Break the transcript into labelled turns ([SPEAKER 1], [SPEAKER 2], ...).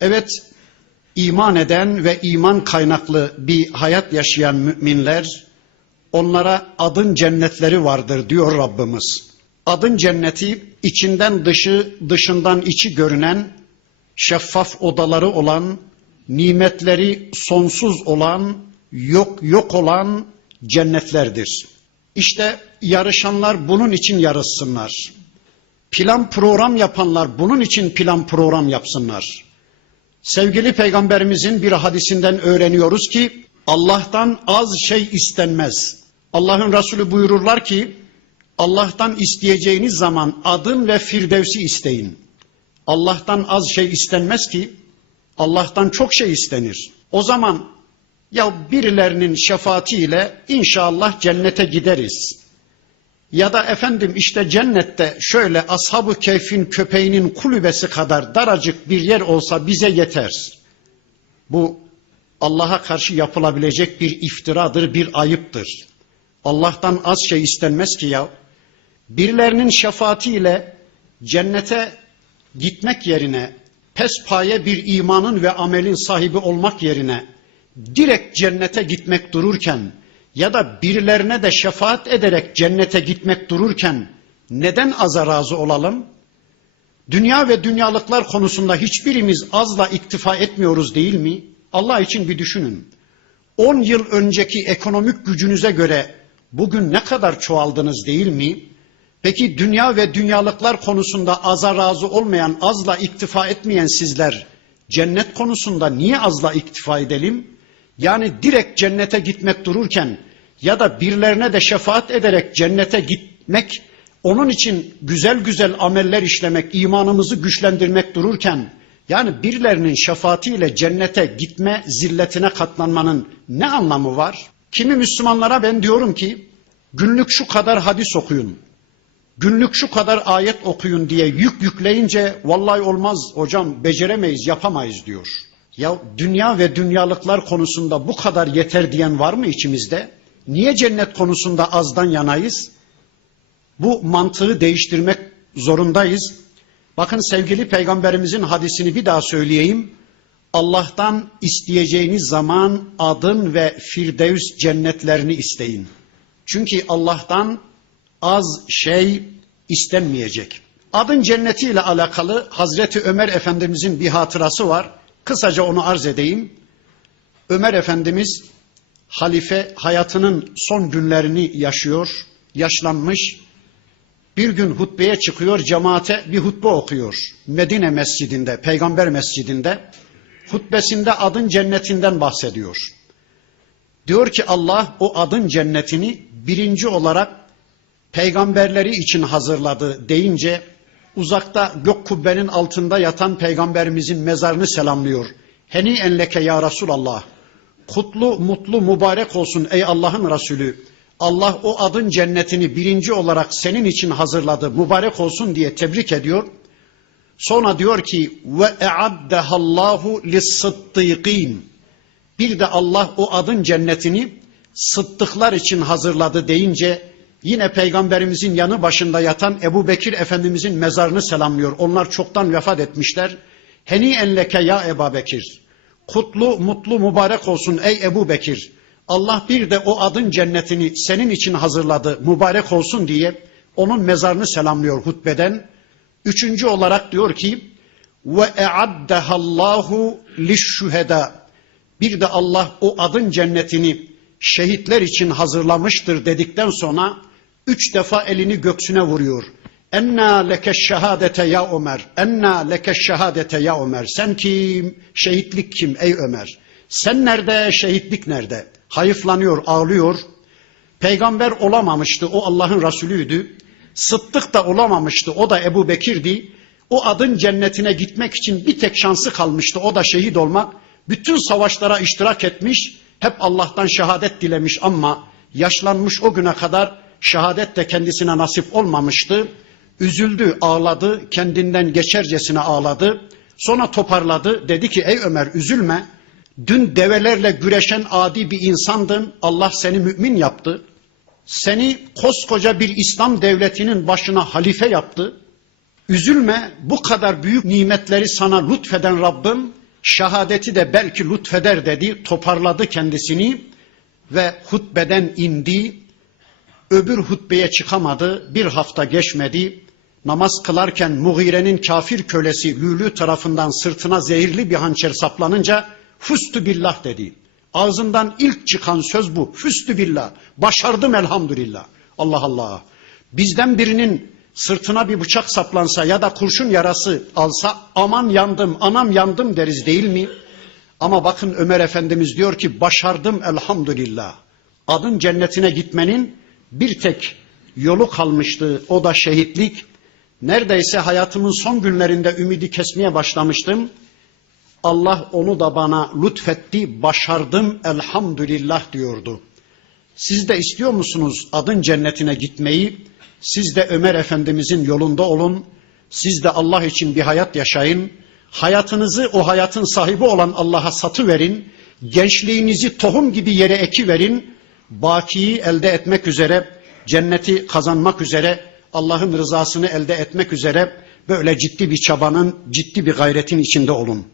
[SPEAKER 1] Evet, iman eden ve iman kaynaklı bir hayat yaşayan müminler, onlara adın cennetleri vardır diyor Rabbimiz. Adın cenneti içinden dışı, dışından içi görünen, şeffaf odaları olan, nimetleri sonsuz olan, yok yok olan cennetlerdir. İşte yarışanlar bunun için yarışsınlar. Plan program yapanlar bunun için plan program yapsınlar. Sevgili peygamberimizin bir hadisinden öğreniyoruz ki Allah'tan az şey istenmez. Allah'ın Resulü buyururlar ki Allah'tan isteyeceğiniz zaman adın ve firdevsi isteyin. Allah'tan az şey istenmez ki Allah'tan çok şey istenir. O zaman ya birilerinin şefaatiyle inşallah cennete gideriz. Ya da efendim işte cennette şöyle ashab-ı keyfin köpeğinin kulübesi kadar daracık bir yer olsa bize yeter. Bu Allah'a karşı yapılabilecek bir iftiradır, bir ayıptır. Allah'tan az şey istenmez ki ya. Birilerinin şefaatiyle cennete gitmek yerine pespaye bir imanın ve amelin sahibi olmak yerine direkt cennete gitmek dururken ya da birilerine de şefaat ederek cennete gitmek dururken neden aza razı olalım? Dünya ve dünyalıklar konusunda hiçbirimiz azla iktifa etmiyoruz değil mi? Allah için bir düşünün. 10 yıl önceki ekonomik gücünüze göre bugün ne kadar çoğaldınız değil mi? Peki dünya ve dünyalıklar konusunda aza razı olmayan, azla iktifa etmeyen sizler cennet konusunda niye azla iktifa edelim? Yani direkt cennete gitmek dururken ya da birilerine de şefaat ederek cennete gitmek, onun için güzel güzel ameller işlemek, imanımızı güçlendirmek dururken yani birilerinin şefaatiyle cennete gitme zilletine katlanmanın ne anlamı var? Kimi Müslümanlara ben diyorum ki günlük şu kadar hadis okuyun. Günlük şu kadar ayet okuyun diye yük yükleyince vallahi olmaz hocam beceremeyiz yapamayız diyor. Ya dünya ve dünyalıklar konusunda bu kadar yeter diyen var mı içimizde? Niye cennet konusunda azdan yanayız? Bu mantığı değiştirmek zorundayız. Bakın sevgili peygamberimizin hadisini bir daha söyleyeyim. Allah'tan isteyeceğiniz zaman adın ve firdevs cennetlerini isteyin. Çünkü Allah'tan az şey istenmeyecek. Adın cenneti ile alakalı Hazreti Ömer Efendimizin bir hatırası var. Kısaca onu arz edeyim. Ömer Efendimiz halife hayatının son günlerini yaşıyor, yaşlanmış. Bir gün hutbeye çıkıyor, cemaate bir hutbe okuyor. Medine mescidinde, peygamber mescidinde. Hutbesinde adın cennetinden bahsediyor. Diyor ki Allah o adın cennetini birinci olarak peygamberleri için hazırladı deyince uzakta gök kubbenin altında yatan peygamberimizin mezarını selamlıyor. Heni enleke ya Resulallah. Kutlu, mutlu, mübarek olsun ey Allah'ın Resulü. Allah o adın cennetini birinci olarak senin için hazırladı. Mübarek olsun diye tebrik ediyor. Sonra diyor ki ve e'addehallahu lis-sıddıkîn. Bir de Allah o adın cennetini sıddıklar için hazırladı deyince yine peygamberimizin yanı başında yatan Ebu Bekir Efendimizin mezarını selamlıyor. Onlar çoktan vefat etmişler. Heni enleke ya Ebu Bekir. Kutlu, mutlu, mübarek olsun ey Ebu Bekir. Allah bir de o adın cennetini senin için hazırladı. Mübarek olsun diye onun mezarını selamlıyor hutbeden. Üçüncü olarak diyor ki ve e'addehallahu lişşüheda. Bir de Allah o adın cennetini şehitler için hazırlamıştır dedikten sonra üç defa elini göksüne vuruyor. Enna leke şehadete ya Ömer. Enna leke şehadete ya Ömer. Sen kim? Şehitlik kim ey Ömer? Sen nerede? Şehitlik nerede? Hayıflanıyor, ağlıyor. Peygamber olamamıştı. O Allah'ın Resulüydü. Sıddık da olamamıştı. O da Ebu Bekir'di. O adın cennetine gitmek için bir tek şansı kalmıştı. O da şehit olmak. Bütün savaşlara iştirak etmiş. Hep Allah'tan şehadet dilemiş ama yaşlanmış o güne kadar şehadet de kendisine nasip olmamıştı. Üzüldü, ağladı, kendinden geçercesine ağladı. Sonra toparladı. Dedi ki ey Ömer üzülme. Dün develerle güreşen adi bir insandın. Allah seni mümin yaptı. Seni koskoca bir İslam devletinin başına halife yaptı. Üzülme bu kadar büyük nimetleri sana lütfeden Rabbim Şehadeti de belki lütfeder dedi. Toparladı kendisini ve hutbeden indi. Öbür hutbeye çıkamadı. Bir hafta geçmedi. Namaz kılarken Mughire'nin kafir kölesi Lülü tarafından sırtına zehirli bir hançer saplanınca Füstü billah dedi. Ağzından ilk çıkan söz bu. Füstü billah. Başardım elhamdülillah. Allah Allah. Bizden birinin sırtına bir bıçak saplansa ya da kurşun yarası alsa aman yandım, anam yandım deriz değil mi? Ama bakın Ömer Efendimiz diyor ki başardım elhamdülillah. Adın cennetine gitmenin bir tek yolu kalmıştı. O da şehitlik. Neredeyse hayatımın son günlerinde ümidi kesmeye başlamıştım. Allah onu da bana lütfetti, başardım elhamdülillah diyordu. Siz de istiyor musunuz adın cennetine gitmeyi? Siz de Ömer Efendimizin yolunda olun. Siz de Allah için bir hayat yaşayın. Hayatınızı o hayatın sahibi olan Allah'a satı verin. Gençliğinizi tohum gibi yere eki verin. Bakiyi elde etmek üzere, cenneti kazanmak üzere, Allah'ın rızasını elde etmek üzere böyle ciddi bir çabanın, ciddi bir gayretin içinde olun.